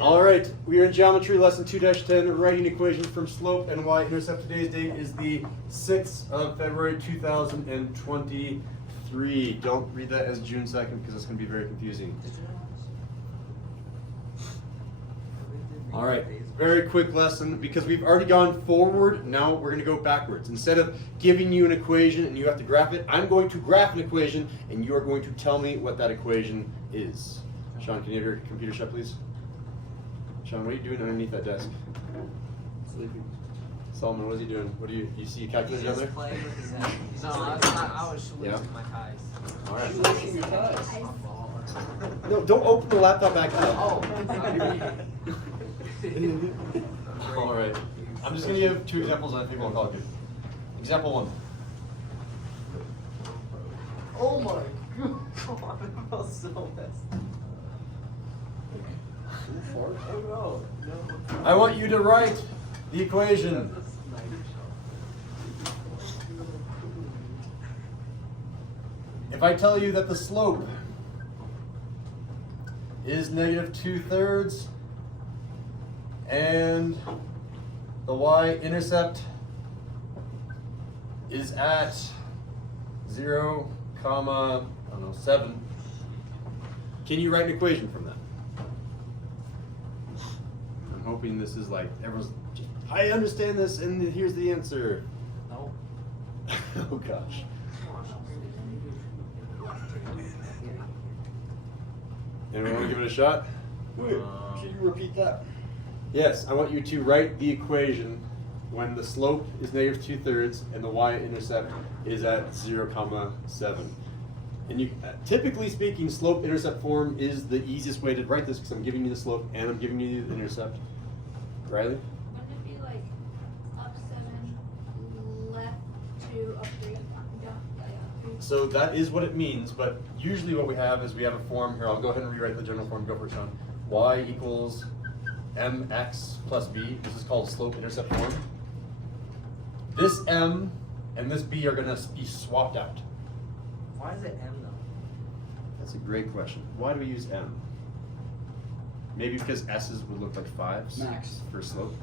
All right, we are in geometry lesson 2-10, writing equations from slope and y-intercept. Today's date is the 6th of February 2023. Don't read that as June 2nd because it's going to be very confusing. All right, very quick lesson because we've already gone forward. Now we're going to go backwards. Instead of giving you an equation and you have to graph it, I'm going to graph an equation and you are going to tell me what that equation is. Sean, can you have your computer shut, please? Sean, what are you doing underneath that desk? Sleeping. Solomon, what is he doing? What do you see a calculator down there? He's playing with his head. No, I was losing my ties. All right. Losing your ties. No, don't open the laptop back up. Oh. All right. I'm just going to give two examples and I think we'll call it good. Example 1. Oh my god. That was so messed. Oh no. I want you to write the equation. If I tell you that the slope is -2/3 and the y-intercept is at 0, I don't know, 7, can you write an equation from that? I'm hoping this is like, everyone's just, I understand this and here's the answer. No. Oh gosh. Anyone want to give it a shot? Can you repeat that? Yes, I want you to write the equation when the slope is -2/3 and the y-intercept is at 0, 7. And you, typically speaking, slope-intercept form is the easiest way to write this because I'm giving you the slope and I'm giving you the intercept. Riley? Wouldn't it be like up 7, left 2, up 3? Yeah. So that is what it means, but usually what we have is we have a form here. I'll go ahead and rewrite the general form. Go for it, Sean. Y equals mx plus b. This is called slope-intercept form. This m and this b are going to be swapped out. Why is it M though? That's a great question. Why do we use m? Maybe because s's would look like 5s Max. for slope.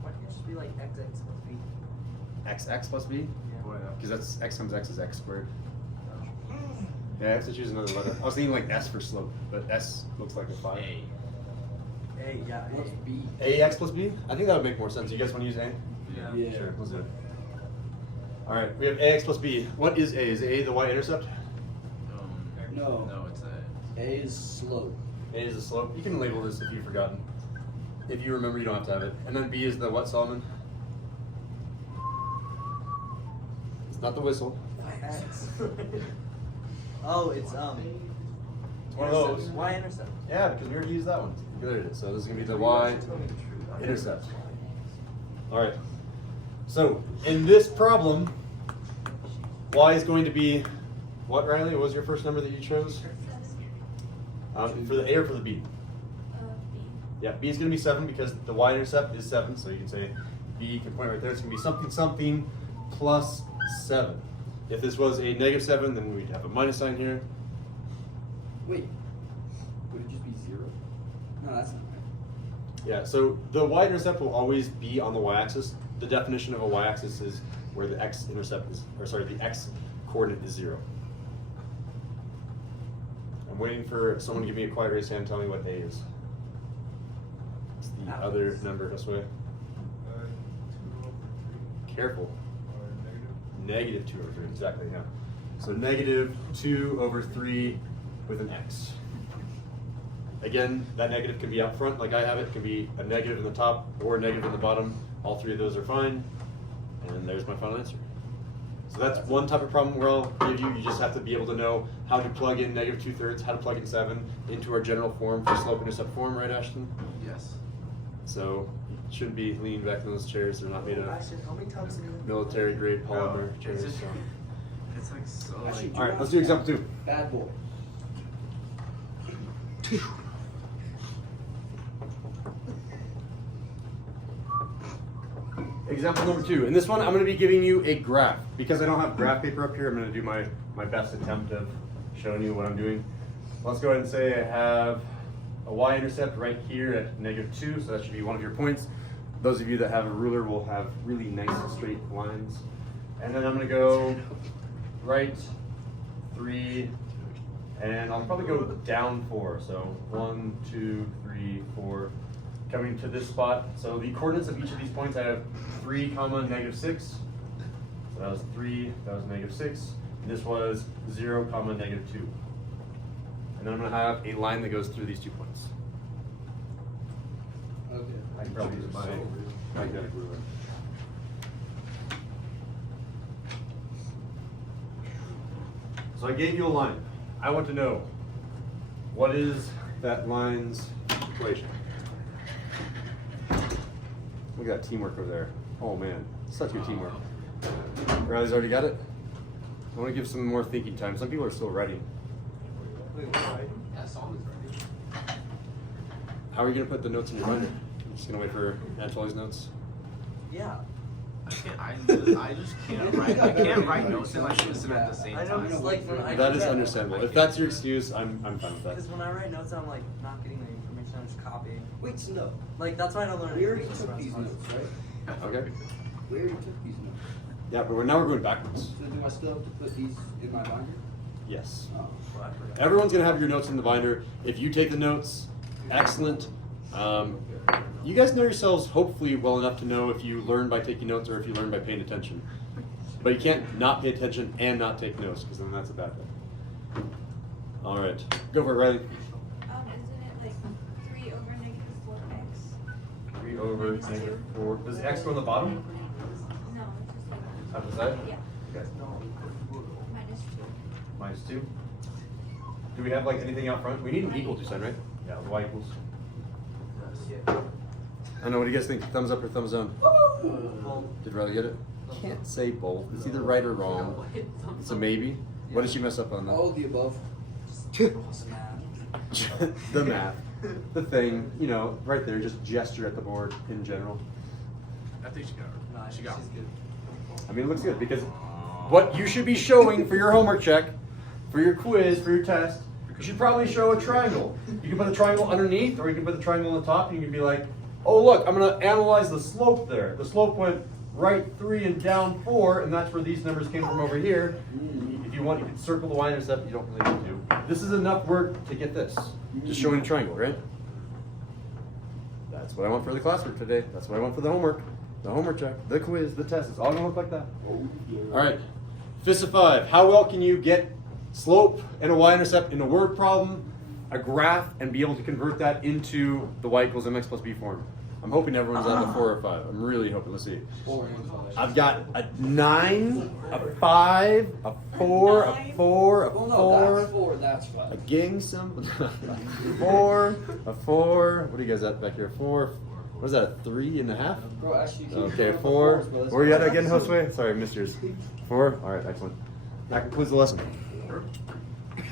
Why can't it just be like XX plus B? Xx plus b? Yeah. Because that's x times x is x squared. Yeah, I have to choose another letter. I was thinking like s for slope, but s looks like a 5. A, yeah. What's B? Ax plus b? I think that would make more sense. You guys want to use a? Yeah. Sure, let's do it. All right, we have ax plus b. What is a? Is a the y-intercept? No. No, it's a. A is slope. A is the slope. You can label this if you've forgotten. If you remember, you don't have to have it. And then b is the what, Solomon? It's not the whistle. X. Oh, it's It's one of those. Y-intercept. Yeah, because we already used that one. There it is. So this is going to be the y-intercept. All right. So in this problem, y is going to be what, Riley? What was your first number that you chose? For the a or for the b? B. Yeah, b is going to be 7 because the y-intercept is 7. So you can say b, you can point right there. It's going to be something something plus 7. If this was a -7, then we'd have a minus sign here. Wait. Would it just be 0? No, that's not right. Yeah, so the y-intercept will always be on the y-axis. The definition of a y-axis is where the x-intercept is, or sorry, the x-coordinate is 0. I'm waiting for someone to give me a quiet raised hand and tell me what a is. It's the other number this way. Careful. -2/3, exactly, yeah. So -2/3 with an x. Again, that negative can be out front like I have it. It can be a negative in the top or a negative in the bottom. All three of those are fine. And there's my final answer. So that's one type of problem where I'll give you. You just have to be able to know how to plug in -2/3, how to plug in 7 into our general form for slope-intercept form, right, Ashton? Yes. So you shouldn't be leaning back in those chairs. They're not made of Ashton, how many times did you? military-grade polymer It's chairs. just- It's like so Actually, like. All right, let's do example 2. Bad boy. Example number 2. In this one, I'm going to be giving you a graph. Because I don't have graph paper up here, I'm going to do my best attempt of showing you what I'm doing. Let's go ahead and say I have a y-intercept right here at -2, so that should be one of your points. Those of you that have a ruler will have really nice straight lines. And then I'm gonna go right 3, and I'll probably go down 4. So 1, 2, 3, 4, coming to this spot. So the coordinates of each of these points, I have 3, -6. So that was 3, that was -6. And this was 0, -2. And then I'm gonna have a line that goes through these 2 points. Okay. I can probably use my magnetic ruler. So I gave you a line. I want to know, what is that line's equation? Look at that teamwork over there. Oh man, such good teamwork. Riley's already got it? I want to give some more thinking time. Some people are still writing. Wait, what, right? Yeah, song is ready. How are you going to put the notes in your binder? I'm just going to wait for Anatoly's notes. Yeah. I just can't write. I can't write notes and like listen at the same I know, time. it's like when I That is forget. understandable. If that's your excuse, I'm fine with that. Because when I write notes, I'm like not getting the information. I'm just copying. Wait, so no. Like that's why I don't learn. We already information took these from notes, right? Okay. We already took these notes. Yeah, but now we're going backwards. So do I still have to put these in my binder? Yes. Oh, well, I forgot. Everyone's going to have your notes in the binder. If you take the notes, excellent. You guys know yourselves hopefully well enough to know if you learn by taking notes or if you learn by paying attention. But you can't not pay attention and not take notes, because then that's a bad thing. All right, go for it, Riley. Isn't it like 3 over -4x? 3 over Minus two. -4. Does the x go on the bottom? No, it's just like Up the side? yeah, Okay. -2. -2. Do we have like anything out front? We need an equal to sign, right? Yeah, the y equals. I know. What do you guys think? Thumbs up or thumbs down? Did Riley get it? Can't say both. It's either right or wrong. It's a maybe. What did she mess up on? All of the above. The math, the thing, you know, right there. Just gesture at the board in general. I think she got her. She got She's good. I mean, it looks good because what you should be showing for your homework check, for your quiz, for your test, you should probably show a triangle. You can put a triangle underneath, or you can put the triangle on the top, and you can be like, oh look, I'm going to analyze the slope there. The slope went right 3 and down 4, and that's where these numbers came from over here. If you want, you can circle the y-intercept. You don't really need to. This is enough work to get this. Just showing a triangle, right? That's what I want for the classwork today. That's what I want for the homework check, the quiz, the test. It's all going to look like that. All right. Fist of 5. How well can you get slope and a y-intercept in a word problem, a graph, and be able to convert that into the y equals mx plus b form? I'm hoping everyone's on the 4 or 5. I'm really hoping. Let's see. 4 and 5. I've got a 9, a 5, a 4, a 4, a Well, no, 4. that's 4, that's 5. A gang symbol. 4, a 4. What do you guys got back here? 4. What is that? A 3.5? Bro, actually, keep Okay, going with the 4. fours, but Where you at again, Josue? Sorry, I missed yours. 4. All right, excellent. That concludes the lesson.